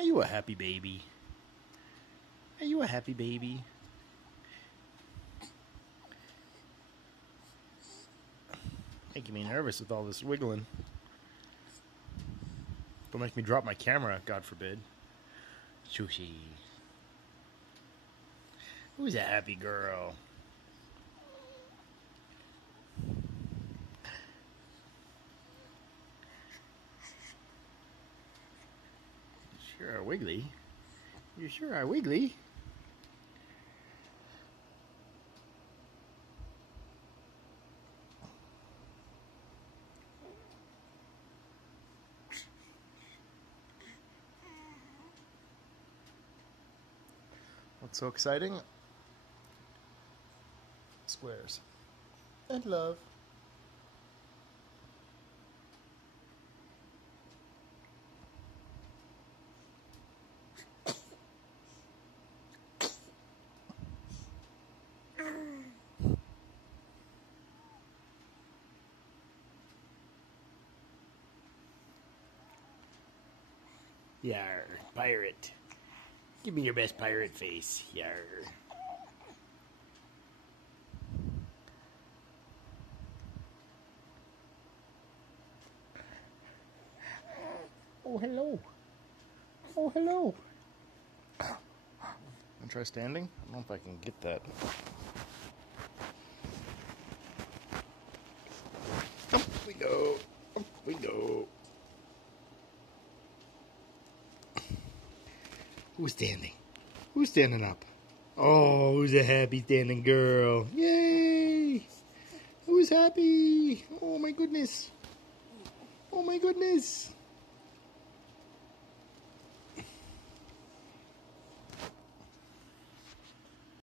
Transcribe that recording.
Are you a happy baby? Are you a happy baby? Making me nervous with all this wiggling. Don't make me drop my camera, God forbid. Sushi. Who's a happy girl? Sure are wiggly. You sure are wiggly. What's so exciting? Squares. And love. Yar, pirate. Give me your best pirate face. Yar. Oh, hello. Oh, hello. Wanna try standing? I don't know if I can get that. Up we go. Up we go. Who's standing? Who's standing up? Oh, who's a happy standing girl? Yay! Who's happy? Oh my goodness. Oh my goodness.